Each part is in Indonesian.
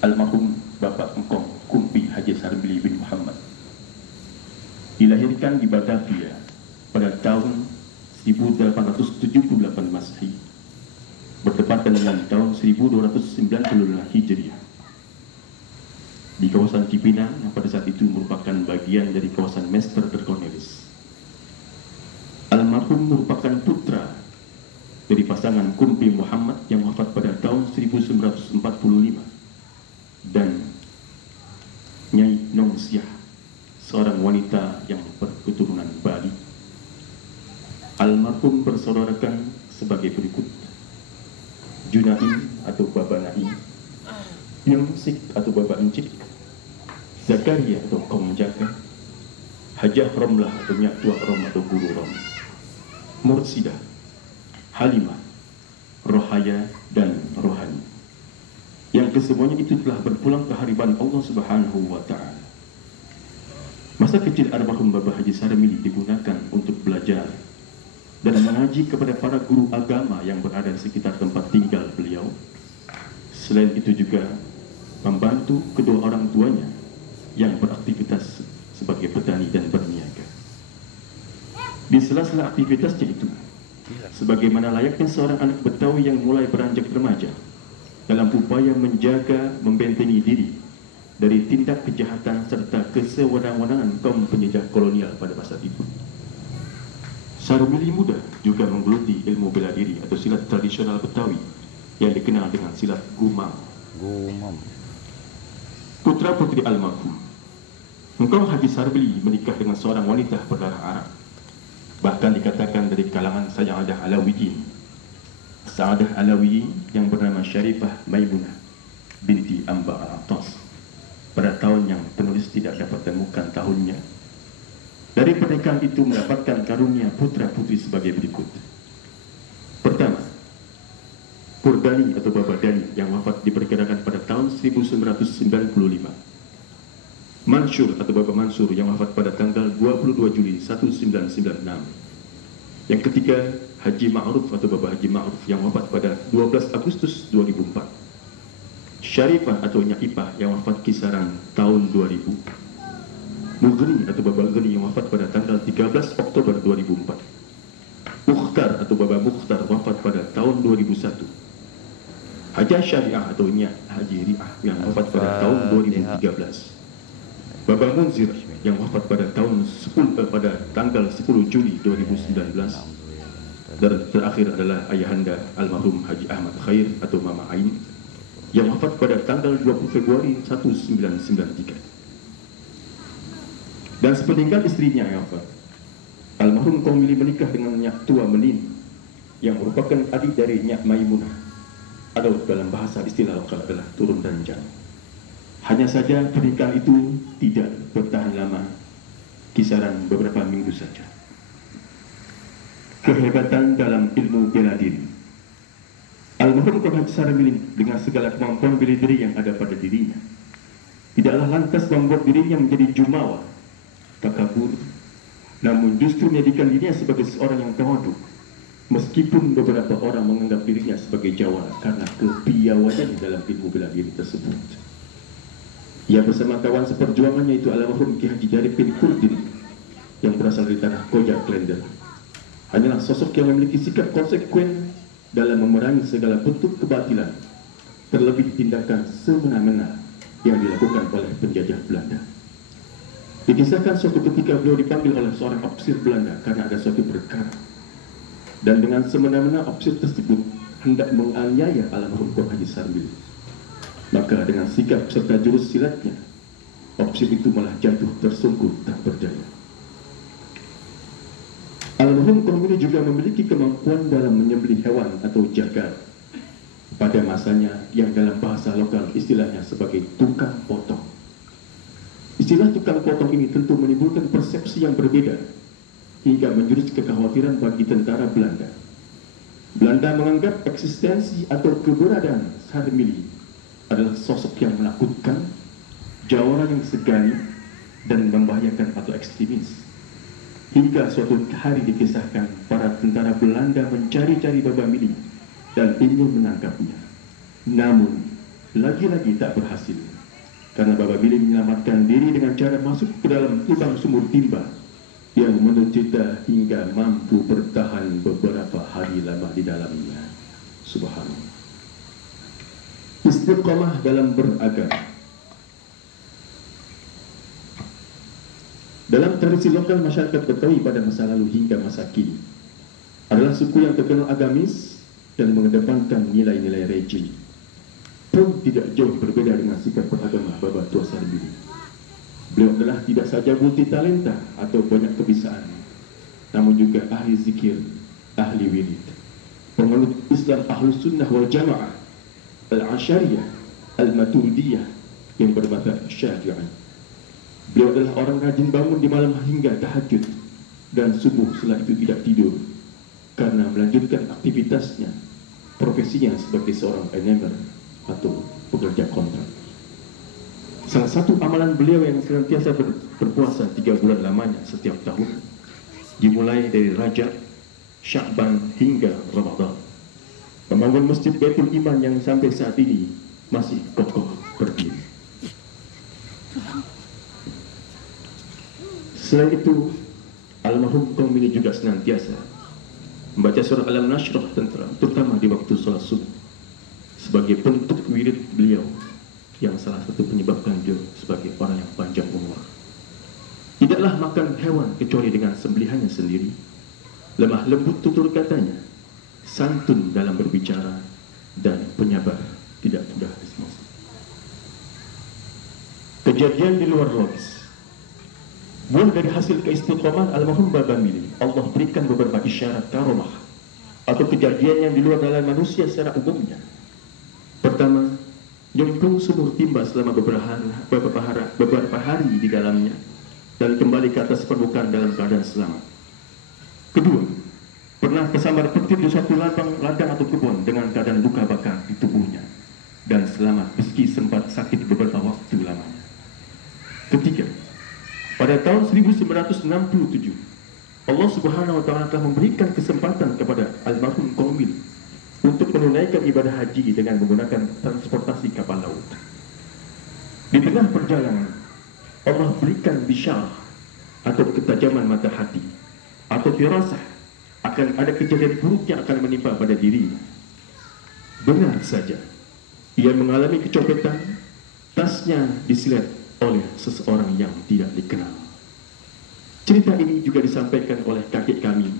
almarhum Bapak Engkong Kumpi Haji Sarbili bin Muhammad dilahirkan di Batavia pada tahun 1878 Masehi, bertepatan dengan tahun 1295 Hijriah, di kawasan Cipinang yang pada saat itu merupakan bagian dari kawasan Master Cornelis. Almarhum merupakan putra dari pasangan Kumpi Muhammad yang wafat pada tahun 1945 dan Nyai Nongsiah, seorang wanita yang berketurunan Bali. Almarhum bersaudarakan sebagai berikut: Junaim atau Baba Naim, Yungsik atau Baba Encik, Zakaria atau Kong Jaka, Hajah Romlah atau Nyak Tua Rom atau Guru Rom, Mursidah, Halimah, Rohaya, dan Rohani, yang kesemuanya itu telah berpulang ke hadirat Allah Subhanahu wa Ta'ala. Masa kecil almarhum Baba Haji Sarbili digunakan untuk belajar dan mengaji kepada para guru agama yang berada di sekitar tempat tinggal beliau. Selain itu juga membantu kedua orang tuanya yang beraktivitas sebagai petani dan berniaga. Di sela-sela aktivitasnya itu, sebagaimana layaknya seorang anak Betawi yang mulai beranjak remaja, dalam upaya menjaga, membentengi diri dari tindak kejahatan serta kesewenang-wenangan kaum penjajah kolonial pada masa itu, Sarbili muda juga menggeluti ilmu bela diri atau silat tradisional Betawi yang dikenal dengan silat gumam. Putra putri almarhum Engkong Haji Sarbili menikah dengan seorang wanita berdarah Arab, bahkan dikatakan dari kalangan Sayyidah Alawiyin, Sa'adah Alawiyin yang bernama Syarifah Maimunah binti Amba Al-Attas, pada tahun yang penulis tidak dapat temukan tahunnya. Dari pernikahan itu mendapatkan karunia putra-putri sebagai berikut. Pertama, Purdani atau Baba Dani yang wafat diperkirakan pada tahun 1995. Mansur atau Baba Mansur yang wafat pada tanggal 22 Juli 1996. Yang ketiga, Haji Ma'ruf atau Baba Haji Ma'ruf yang wafat pada 12 Agustus 2004. Syarifah atau Nyak Ipah yang wafat kisaran tahun 2000. Mughni atau Baba Ghni yang wafat pada tanggal 13 Oktober 2004. Mukhtar atau Baba Mukhtar wafat pada tahun 2001. Hajah Syariah atau Nyak Haji Riah yang wafat pada tahun 2013. Baba Munzir yang wafat pada pada tanggal 10 Juli 2019. Dan terakhir adalah ayahanda almarhum Haji Ahmad Khair atau Mama Ain yang wafat pada tanggal 20 Februari 1993. Dan sepeninggal istrinya yang wafat, almarhum Kong Mili menikah dengan Nyak Tua Melin yang merupakan adik dari Nyak Maimunah, atau dalam bahasa istilah lokal adalah turun dan jang. Hanya saja pernikahan itu tidak bertahan lama, kisaran beberapa minggu saja. Kehebatan dalam ilmu bela diri. Almarhum Kong Haji Sarbili dengan segala kemampuan bela diri yang ada pada dirinya tidaklah lantas membuat dirinya menjadi jumawa, takabur, namun justru menjadikan dirinya sebagai seorang yang tawaduk, meskipun beberapa orang menganggap dirinya sebagai jawara karena kepiawaannya dalam ilmu bela diri tersebut. Ia bersama kawan seperjuangannya itu almarhum Ki Haji Jarib bin Kurdin yang berasal dari tanah Koja Klender, hanyalah sosok yang memiliki sikap konsekuen dalam memerangi segala bentuk kebatilan, terlebih tindakan semena-mena yang dilakukan oleh penjajah Belanda. Dikisahkan suatu ketika beliau dipanggil oleh seorang ofisir Belanda karena ada suatu perkara, dan dengan semena-mena ofisir tersebut hendak menganiaya almarhum Kong Haji Sarbili. Maka dengan sikap serta jurus silatnya, ofisir itu malah jatuh tersungkur tak berdaya. Almarhum Kong Mili juga memiliki kemampuan dalam menyembelih hewan atau jagal pada masanya yang dalam bahasa lokal istilahnya sebagai tukang potong. Istilah tukang potong ini tentu menimbulkan persepsi yang berbeda hingga menjurus kekhawatiran bagi tentara Belanda. Belanda menganggap eksistensi atau keberadaan Sarbili adalah sosok yang menakutkan, jawara yang segani, dan membahayakan atau ekstremis. Hingga suatu hari dikisahkan para tentara Belanda mencari-cari Baba Mili dan ingin menangkapnya. Namun lagi-lagi tak berhasil, karena Baba Billy menyelamatkan diri dengan cara masuk ke dalam lubang sumur timba yang menurut cerita hingga mampu bertahan beberapa hari lama di dalamnya. Subhanallah. Istiqamah dalam beragama. Dalam tradisi lokal masyarakat Betawi pada masa lalu hingga masa kini, adalah suku yang terkenal agamis dan mengedepankan nilai-nilai rejim. Pun tidak jauh berbeda dengan sikap beragama Baba Tua Sarbini. Beliau adalah tidak saja multi talenta atau banyak kebisaan, namun juga ahli zikir, ahli wirid, penganut Islam Ahlus Sunnah wal Jamaah, Al-Ashariyah, Al-Maturidiyah yang bermadzhab Syafi'i. Beliau adalah orang rajin bangun di malam hingga tahajud dan subuh setelah itu tidak tidur karena melanjutkan aktivitasnya, profesinya sebagai seorang enamer atau pekerja kontrak. Salah satu amalan beliau yang senantiasa berpuasa 3 bulan lamanya setiap tahun, dimulai dari Rajab, Sya'ban hingga Ramadan. Membangun Masjid Baitul Iman yang sampai saat ini masih kokoh berdiri. Selain itu, almarhum kaum ini juga senantiasa membaca surah Alam Nashrah terutama di waktu sholat subuh sebagai bentuk wirid beliau yang salah satu penyebabkan beliau sebagai orang yang panjang umur. Tidaklah makan hewan kecuali dengan sembelihannya sendiri, lemah lembut tutur katanya, santun dalam berbicara, dan penyabar, tidak mudah emosi. Kejadian di luar logis. Buah dari hasil keistiqomahan almarhum Baba Mili, Allah berikan beberapa isyarat karomah atau kejadian yang di luar dalam manusia secara umumnya. Pertama, nyemplung sumur timba selama beberapa hari di dalamnya dan kembali ke atas permukaan dalam keadaan selamat. Kedua, pernah kesambar petir di suatu ladang atau kebun dengan keadaan luka bakar di tubuhnya dan selamat meski sempat sakit beberapa waktu lamanya. Ketiga, pada tahun 1967 Allah Subhanahu wa Ta'ala telah memberikan kesempatan kepada almarhum Komil untuk menunaikan ibadah haji dengan menggunakan transportasi kapal laut. Di tengah perjalanan Allah berikan bisyarah atau ketajaman mata hati atau firasah akan ada kejadian buruk yang akan menimpa pada dirinya. Benar saja, ia mengalami kecopetan, tasnya disilet oleh seseorang yang tidak dikenal. Cerita ini juga disampaikan oleh kakek kami,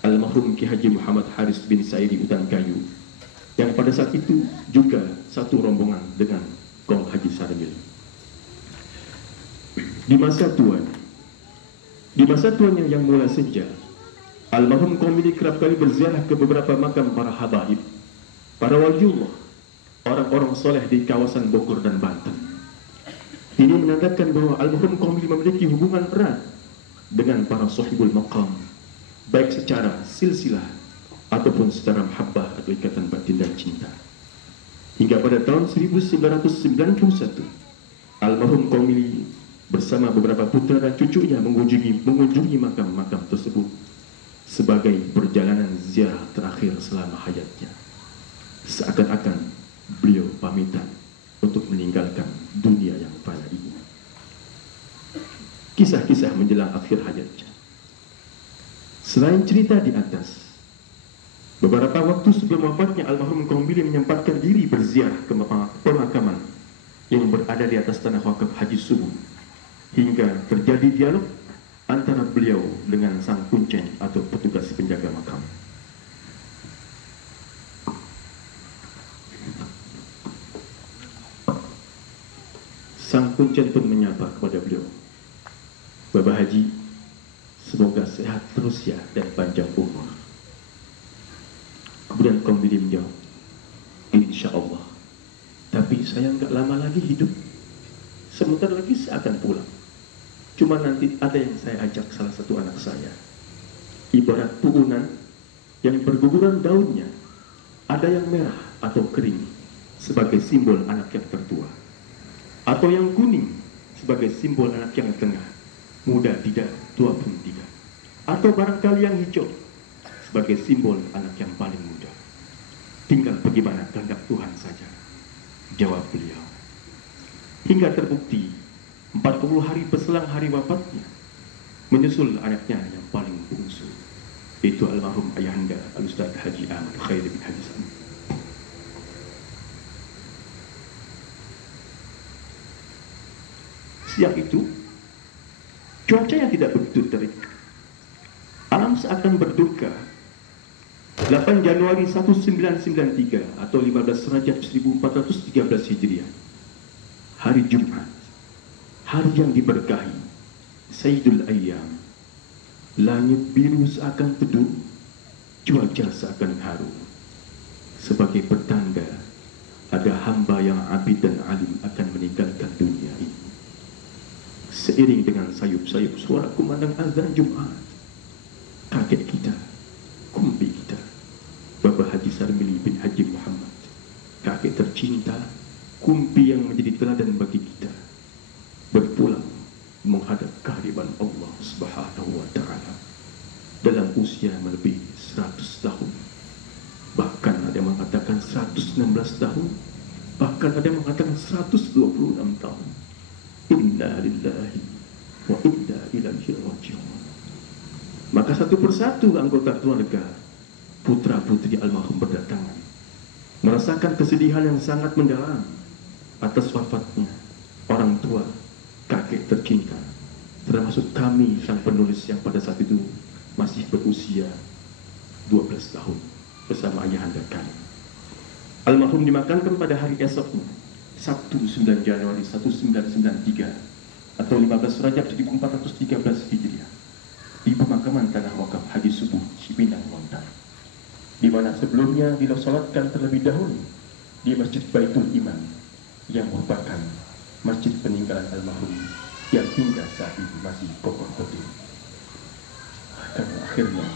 almarhum Ki Haji Muhammad Haris bin Saidi Utan Kayu, yang pada saat itu juga satu rombongan dengan kaum Haji Sarmil. Di masa tuanya yang mulai senja, almarhum Komili kerap kali berziarah ke beberapa makam para habaib, para waliullah, orang-orang soleh di kawasan Bogor dan Banten. Ini menandakan bahwa almarhum Komili memiliki hubungan erat dengan para sahibul maqam, baik secara silsilah ataupun secara mahabbah atau ikatan batin dan cinta. Hingga pada tahun 1991, almarhum Komili bersama beberapa putra dan cucunya mengunjungi makam-makam tersebut sebagai perjalanan ziarah terakhir selama hayatnya. Seakan-akan beliau pamitan untuk meninggalkan dunia yang fana ini. Kisah-kisah menjelang akhir hayatnya. Selain cerita di atas, beberapa waktu sebelum wafatnya almarhum Komili menyempatkan diri berziarah ke pemakaman yang berada di atas tanah wakaf Haji Subuh, hingga terjadi dialog antara beliau dengan sang kuncen atau petugas penjaga makam. Sang kuncen pun menyapa kepada beliau, "Baba Haji, semoga sehat terus ya dan panjang umur." Kemudian Komili menjawab, "Insya Allah, tapi saya nggak lama lagi hidup. Sebentar lagi saya akan pulang. Cuma nanti ada yang saya ajak salah satu anak saya. Ibarat puunan yang berguguran daunnya, ada yang merah atau kering sebagai simbol anak yang tertua, atau yang kuning sebagai simbol anak yang tengah, muda tidak, tua pun tidak, atau barangkali yang hijau sebagai simbol anak yang paling muda. Tinggal bagaimana kehendak Tuhan saja. Jawab beliau. Hingga terbukti 40 hari berselang hari wafatnya, menyusul anaknya yang paling bungsu, yaitu almarhum ayahanda Al-Ustaz Haji Ahmad Khair bin Haji Sami. Siang itu, cuaca yang tidak begitu terik. Alam seakan berduka. 8 Januari 1993 atau 15 Rajab 1413 Hijriah, hari Jumat, hari yang diberkahi, Sayyidul Ayyam. Langit biru seakan teduh, cuaca seakan haru, sebagai pertanda ada hamba yang abid dan alim akan meninggalkan dunia ini. Seiring dengan sayup-sayup suara kumandang azan Jumat, kakek kita, kumpi kita, Bapak Haji Sarmili bin Haji Muhammad, kakek tercinta, kumpi yang menjadi teladan bagi kita, berpulang menghadap kehadiran Allah Subhanahu wa Ta'ala dalam usia melebihi 100 tahun. Bahkan ada yang mengatakan 116 tahun, bahkan ada yang mengatakan 126 tahun. Inna lillahi wa inna ilaihi raji'un. Maka satu persatu anggota keluarga, putra-putri almarhum berdatangan, merasakan kesedihan yang sangat mendalam atas wafatnya orang tua, kakek tercinta, termasuk kami sang penulis yang pada saat itu masih berusia 12 tahun bersama ayahanda kami. Almarhum dimakamkan pada hari esoknya, Sabtu 9 Januari 1993 atau 15 Rajab 1413 Hijriah, di pemakaman Tanah Wakaf Haji Subuh Cipinang Lontar, di mana sebelumnya disolatkan terlebih dahulu di Masjid Baitul Iman yang merupakan masjid peninggalan almarhum yang hingga saat ini masih kokoh berdiri. Dan akhirnya,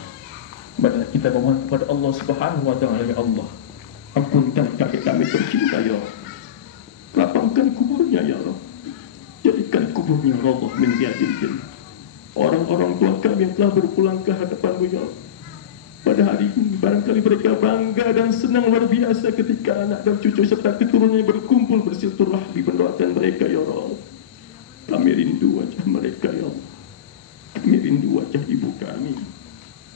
marilah kita memohon kepada Allah Subhanahu wa Ta'ala, ya Allah, ampunkan kakek kami tercinta, ya Allah. Lapangkan kuburnya, ya Allah. Jadikan kuburnya Allah min riyadil jannah. Orang-orang tua kami yang telah berpulang ke hadapan-Mu, ya Allah, pada hari ini barangkali mereka bangga dan senang luar biasa ketika anak dan cucu serta keturunannya berkumpul bersilaturahmi mendoakan mereka, ya Allah. Kami rindu wajah mereka, ya Allah. Kami rindu wajah ibu kami.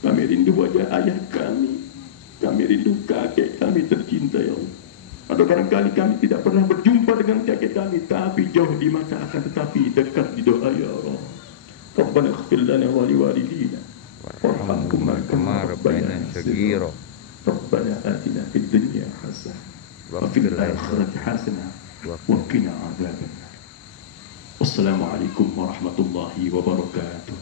Kami rindu wajah ayah kami. Kami rindu kakek kami tercinta, ya Allah. Atau barangkali kami tidak pernah berjumpa dengan kakek kami, tapi jauh di mata akan tetapi dekat di doa, ya Allah. Rabbana ighfir lana wa liwalidina warhamhuma kama rabbayana shaghira. Rabbana atina fid dunya hasanah wa fil akhirati hasanah wa qina adzabannar. Wassalamualaikum warahmatullahi wabarakatuh.